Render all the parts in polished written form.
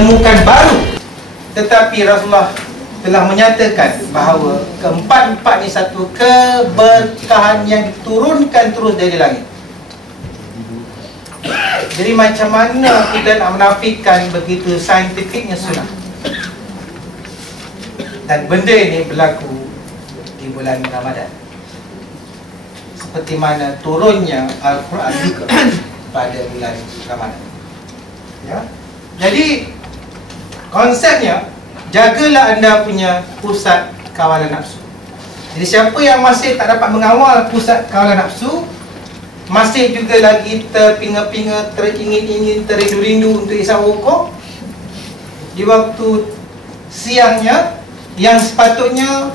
Temukan baru, tetapi Rasulullah telah menyatakan bahawa keempat-empat ni satu keberkahan yang diturunkan terus dari langit. Jadi macam mana kita nak menafikan begitu saintifiknya sunnah? Dan benda ini berlaku di bulan Ramadan, seperti mana turunnya Al-Quran juga pada bulan Ramadan. Ya? Jadi konsepnya, jagalah anda punya pusat kawalan nafsu. Jadi siapa yang masih tak dapat mengawal pusat kawalan nafsu, masih juga lagi terpinga-pinga, teringin-ingin, terindu-rindu untuk isap rokok di waktu siangnya, yang sepatutnya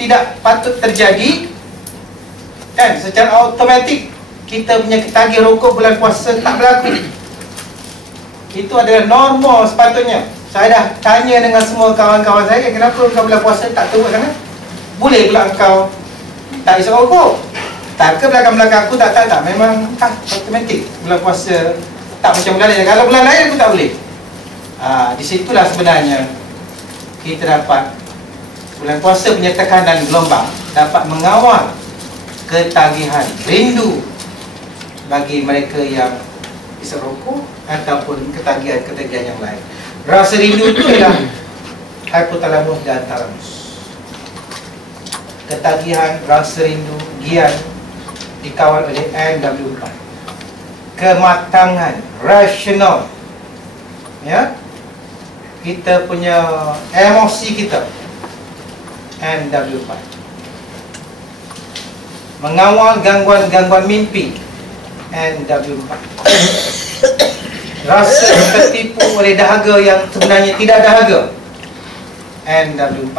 tidak patut terjadi, kan? Secara automatik kita punya ketagih rokok bulan puasa tak berlaku. Itu adalah normal sepatutnya. Saya dah tanya dengan semua kawan-kawan saya, kenapa kau bulan puasa tak teruk sangat? Boleh pula kau tak isap rokok? Tak ke belakang-belakang aku? Tak, memang tak automatik. Bulan puasa tak macam bulan lain. Kalau bulan lain aku tak boleh. Di situlah sebenarnya kita dapat, bulan puasa punya tekanan gelombang dapat mengawal ketagihan, rindu bagi mereka yang isap rokok ataupun ketagihan-ketagihan yang lain. Rasa rindu itu adalah hypothalamus dan thalamus. Ketagihan, rasa rindu, gian dikawal oleh NW4. Kematangan rasional, ya, kita punya emosi kita, NW4. Mengawal gangguan-gangguan mimpi, NW4. Rasa tertipu oleh dahaga yang sebenarnya tidak dahaga, NW4.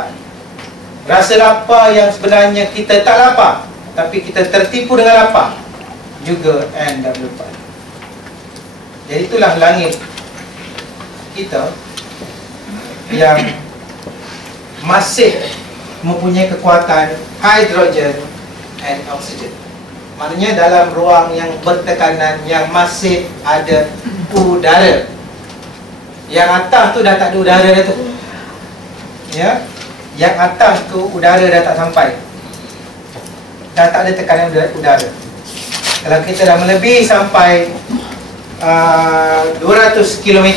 Rasa lapar yang sebenarnya kita tak lapar, tapi kita tertipu dengan lapar, juga NW4. Jadi itulah langit kita yang masih mempunyai kekuatan hidrogen dan oksigen. Maknanya dalam ruang yang bertekanan, yang masih ada udara. Yang atas tu dah tak ada udara dah tu, ya. Yang atas tu udara dah tak sampai, dah tak ada tekanan udara. Kalau kita dah melebihi sampai 200 km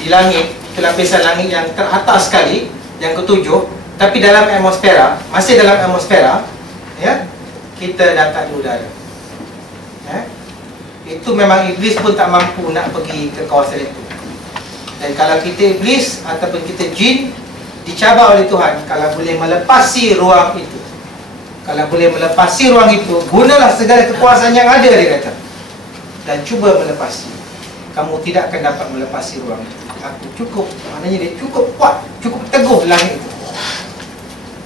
di langit, ke lapisan langit yang teratas sekali, yang ketujuh, tapi dalam atmosfera, masih dalam atmosfera, ya, kita dah tak ada udara, ya. Itu memang iblis pun tak mampu nak pergi ke kawasan itu. Dan kalau kita iblis ataupun kita jin, dicabar oleh Tuhan kalau boleh melepasi ruang itu. Kalau boleh melepasi ruang itu, gunalah segala kekuasaan yang ada, dia kata, dan cuba melepasi. Kamu tidak akan dapat melepasi ruang itu. Aku cukup, maknanya dia cukup kuat, cukup teguh langit itu,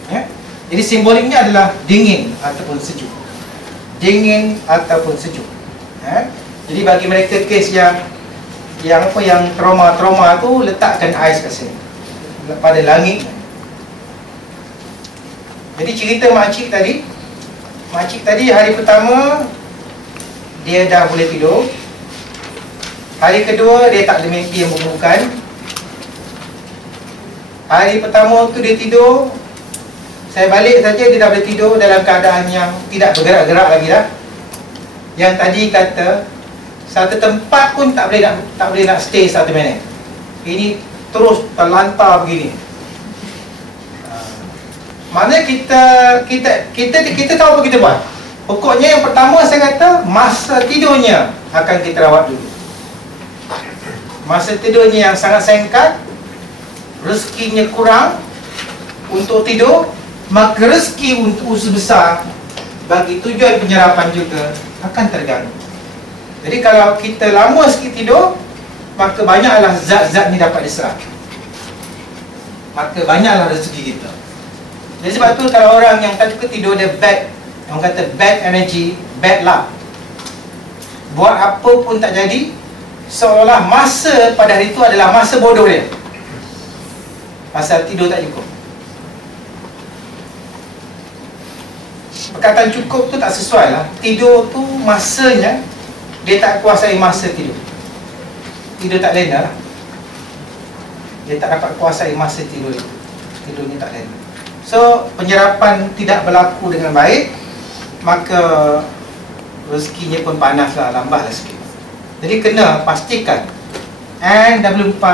ya? Jadi simboliknya adalah dingin ataupun sejuk. Dingin ataupun sejuk, ya? Jadi bagi mereka kes yang trauma tu, letakkan ais kat sini pada langit. Jadi cerita makcik tadi hari pertama dia dah boleh tidur. Hari kedua dia tak ada mimpi yang membubuhkan. Hari pertama tu dia tidur, saya balik saja dia dah boleh tidur dalam keadaan yang tidak bergerak-gerak lagi dah. Yang tadi kata satu tempat pun tak boleh nak stay 1 minit. Ini terus terlantar begini. Mana kita tahu apa kita buat. Pokoknya yang pertama saya kata, masa tidurnya akan kita rawat dulu. Masa tidurnya yang sangat singkat, rezekinya kurang untuk tidur, maka rezeki untuk usaha besar bagi tujuan penyerapan juga akan terganggu. Jadi kalau kita lama sikit tidur, maka banyaklah zat-zat ni dapat diserap, maka banyaklah rezeki kita. Jadi sebab tu kalau orang yang tak suka tidur, dia bad, orang kata bad energy, bad luck, buat apa pun tak jadi, seolah masa pada hari itu adalah masa bodoh dia, pasal tidur tak cukup. Perkataan cukup tu tak sesuai lah. Tidur tu masanya, dia tak kuasai masa tidur. Tidur tak lena lah. dia tak dapat kuasai masa tidur itu. Tidurnya tak lain. So, penyerapan tidak berlaku dengan baik, maka rezekinya pun panaslah, lambatlah sikit. Jadi kena pastikan NW4,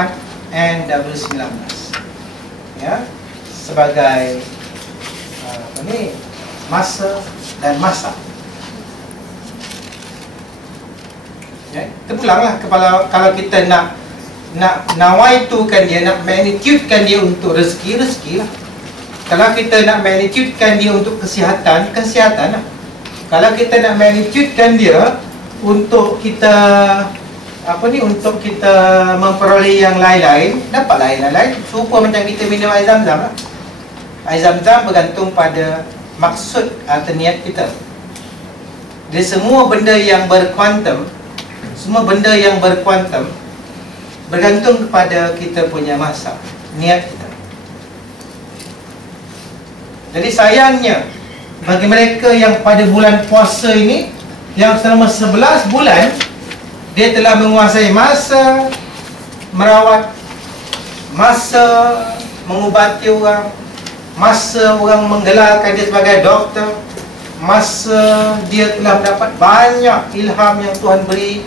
NW19 ya, sebagai masa dan masa. Ya, terpulanglah kalau kita nak nawaitukan dia, nak magnitudekan dia untuk rezeki lah. Kalau kita nak magnitudekan dia untuk kesihatan lah. Kalau kita nak magnitudekan dia untuk kita untuk kita memperoleh yang lain-lain, dapatlah yang lain. Serupa macam kita minum air zam-zam lah. Air zam-zam bergantung pada maksud atau niat kita. Jadi semua benda yang berkuantum bergantung kepada kita punya masa, niat kita. Jadi sayangnya bagi mereka yang pada bulan puasa ini, yang selama 11 bulan dia telah menguasai masa merawat, masa mengubati orang, masa orang menggelarkan dia sebagai doktor, masa dia telah mendapat banyak ilham yang Tuhan beri,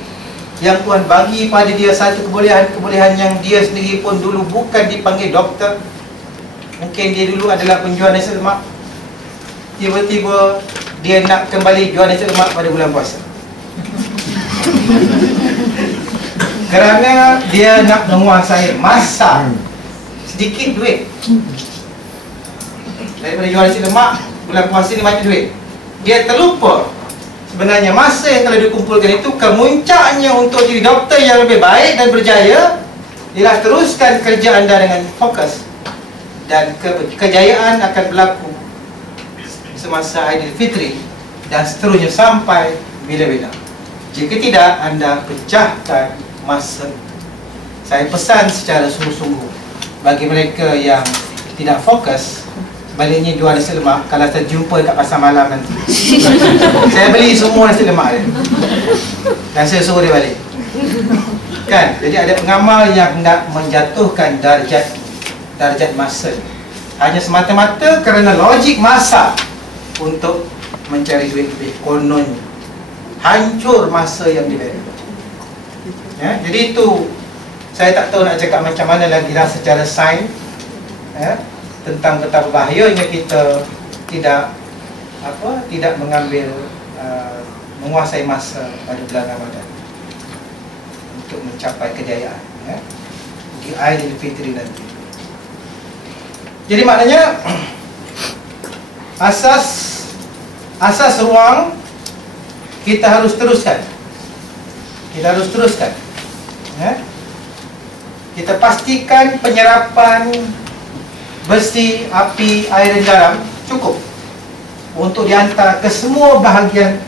yang Tuhan bagi pada dia satu kebolehan yang dia sendiri pun dulu bukan dipanggil doktor. Mungkin dia dulu adalah penjual nasi lemak, tiba-tiba dia nak kembali jual nasi lemak pada bulan puasa. Kerana dia nak menguasai masa, sedikit duit. Daripada jual nasi lemak, bulan puasa ni banyak duit. Dia terlupa sebenarnya masa yang telah dikumpulkan itu kemuncaknya untuk jadi doktor yang lebih baik dan berjaya. Ialah teruskan kerja anda dengan fokus, dan kejayaan akan berlaku semasa Aidilfitri dan seterusnya sampai bila-bila. Jika tidak, anda pecahkan masa. Saya pesan secara sungguh-sungguh bagi mereka yang tidak fokus, baliknya jual nasi lemak. Kalau saya jumpa kat pasar malam nanti, saya beli semua nasi lemak dia dan saya suruh dia balik. Kan? Jadi ada pengamal yang hendak menjatuhkan darjat masa, hanya semata-mata kerana logik masa untuk mencari duit lebih. Kononnya hancur masa yang diberi. Ya, jadi itu saya tak tahu nak cakap macam mana lagi lah secara sains, ya, tentang betapa bahayanya kita tidak mengambil menguasai masa pada bulan Ramadan untuk mencapai kejayaan, ya, di Aidilfitri nanti. Jadi maknanya asas ruang kita harus teruskan. Ya. Kita pastikan penyerapan besi, api, air dan garam cukup untuk dihantar ke semua bahagian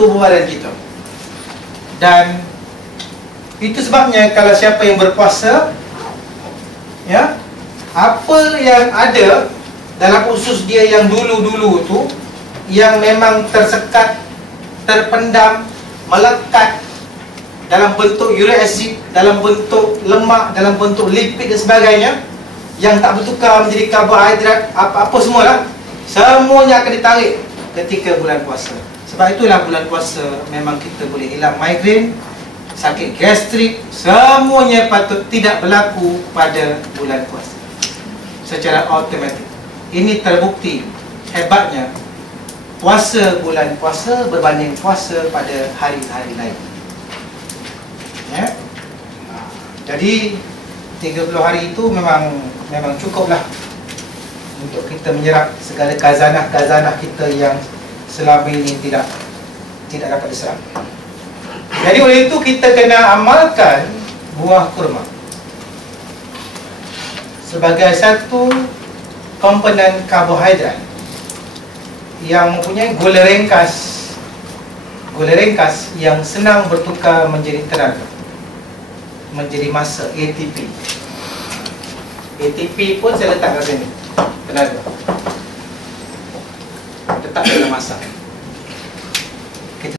tubuh badan kita. Dan itu sebabnya kalau siapa yang berpuasa, ya, apa yang ada dalam usus dia yang dulu-dulu tu, yang memang tersekat, terpendam, melekat dalam bentuk uric acid, dalam bentuk lemak, dalam bentuk lipid dan sebagainya, yang tak bertukar menjadi karbohidrat, apa-apa semualah, semuanya akan ditarik ketika bulan puasa. Sebab itulah bulan puasa memang kita boleh hilang migrain, sakit gastrik, semuanya patut tidak berlaku pada bulan puasa secara automatik. Ini terbukti hebatnya puasa bulan puasa berbanding puasa pada hari-hari lain, ya. Jadi 30 hari itu memang cukuplah untuk kita menyerap segala khazanah kita yang selama ini tidak dapat diserap. Jadi oleh itu kita kena amalkan buah kurma sebagai satu komponen karbohidrat yang mempunyai gula ringkas yang senang bertukar menjadi tenaga, menjadi masa, ATP. ATP pun saya letak kat sini, tenaga, tetap dalam masa.